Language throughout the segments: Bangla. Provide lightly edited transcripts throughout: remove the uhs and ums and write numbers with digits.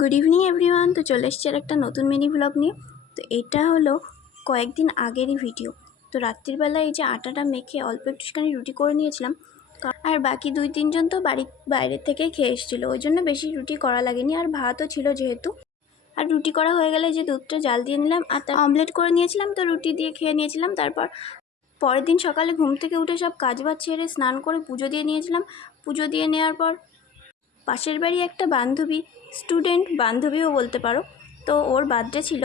Good evening everyone. তো চলে এসেছি আর একটা নতুন মিনি ব্লগ নিয়ে। তো এটা হলো কয়েকদিন আগেরই ভিডিও। তো রাত্রিবেলা এই যে আটাটা মেখে অল্প একটুখানি রুটি করে নিয়েছিলাম, আর বাকি 2-3 জন তো বাইরের থেকেই খেয়ে এসেছিলো, ওই জন্য বেশি রুটি করা লাগেনি। আর ভাতও ছিল যেহেতু, আর রুটি করা হয়ে গেলে যে দুধটা জাল দিয়ে নিলাম আর তার অমলেট করে নিয়েছিলাম, তো রুটি দিয়ে খেয়ে নিয়েছিলাম। তারপর পরের দিন সকালে ঘুম থেকে উঠে সব কাজ বাজ ছেড়ে স্নান করে পুজো দিয়ে নিয়েছিলাম। পুজো দিয়ে নেওয়ার পর পাশের বাড়ি একটা বান্ধবী, স্টুডেন্ট বান্ধবীও বলতে পারো, তো ওর বার্থডে ছিল।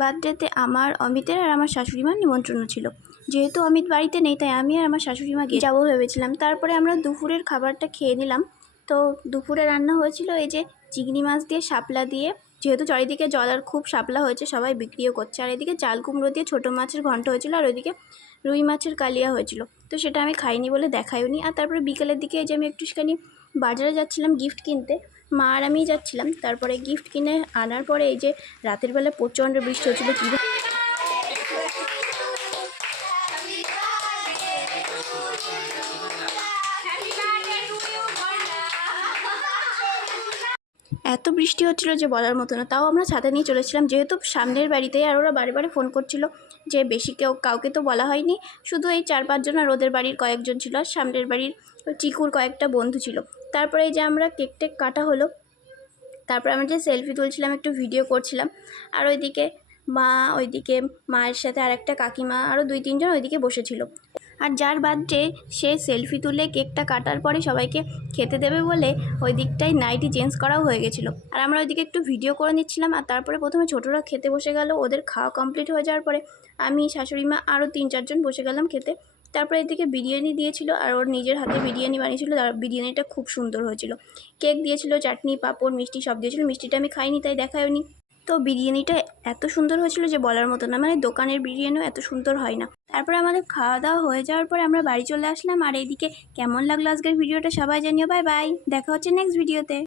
বার্থডেতে আমার, অমিতের আর আমার শাশুড়িমার নিমন্ত্রণ ছিল। যেহেতু অমিত বাড়িতে নেই তাই আমি আর আমার শাশুড়িমা গিয়ে যাবো ভেবেছিলাম। তারপরে আমরা দুপুরের খাবারটা খেয়ে নিলাম। তো দুপুরে রান্না হয়েছিল এই যে চিংড়ি মাছ দিয়ে শাপলা দিয়ে, যেহেতু চারিদিকে জল আর খুব শাপলা হয়েছে, সবাই বিক্রিও করছে। আর এদিকে চাল কুমড়ো দিয়ে ছোটো মাছের ঘন্ট হয়েছিল, আর ওইদিকে রুই মাছের কালিয়া হয়েছিল। তো সেটা আমি খাইনি বলে দেখাইনি। আর তারপরে বিকেলের দিকে এই যে আমি একটুখানি বাজারে যাচ্ছিলাম গিফট কিনতে, মা আর আমি যাচ্ছিলাম। তারপরে গিফট কিনে আনার পরে এই যে রাতের বেলা প্রচণ্ড বৃষ্টি হচ্ছিলো। কী এত বৃষ্টি হচ্ছিলো যে বলার মতো না, তাও আমরা ছাতা নিয়ে চলেছিলাম যেহেতু সামনের বাড়িতেই। আর ওরা বারে বারে ফোন করছিল যে বেশি কাউকে তো বলা হয়নি, শুধু এই 4-5 জন আর ওদের বাড়ির কয়েকজন ছিল, আর সামনের বাড়ির চিকুর কয়েকটা বন্ধু ছিল। তারপরে এই যে আমরা কেক টেক কাটা হলো, তারপর আমরা যে সেলফি তুলছিলাম, একটু ভিডিও করছিলাম। আর ওইদিকে মায়ের সাথে আর একটা কাকিমা আরও 2-3 জন ওইদিকে বসেছিল। আর যার বার্থডে সে সেলফি তুলে কেকটা কাটার পরে সবাইকে খেতে দেবে বলে ওই দিকটাই নাইটি চেঞ্জ করাও হয়ে গেছিলো। আর আমরা ওইদিকে একটু ভিডিও করে নিচ্ছিলাম। আর তারপরে প্রথমে ছোটরা খেতে বসে গেল, ওদের খাওয়া কমপ্লিট হয়ে যাওয়ার পরে আমি, শাশুড়িমা আরও 3-4 জন বসে গেলাম খেতে। তারপরে এদিকে বিরিয়ানি দিয়েছিল, আর ওর নিজের হাতে বিরিয়ানি বানিয়েছিল, আর বিরিয়ানিটা খুব সুন্দর হয়েছিল। কেক দিয়েছিল, চাটনি পাঁপড় মিষ্টি সব দিয়েছিল। মিষ্টিটা আমি খাইনি তাই দেখায়নি। তো বিরিয়ানিটা এত সুন্দর হয়েছিল যে বলার মতো না, মানে দোকানের বিরিয়ানিও এত সুন্দর হয় না। তারপরে আমাদের খাওয়া দাওয়া হয়ে যাওয়ার পরে আমরা বাড়ি চলে আসলাম। আর এইদিকে কেমন লাগলো আজকের ভিডিওটা সবাই জানিও। বাই বাই, দেখা হচ্ছে নেক্সট ভিডিওতে।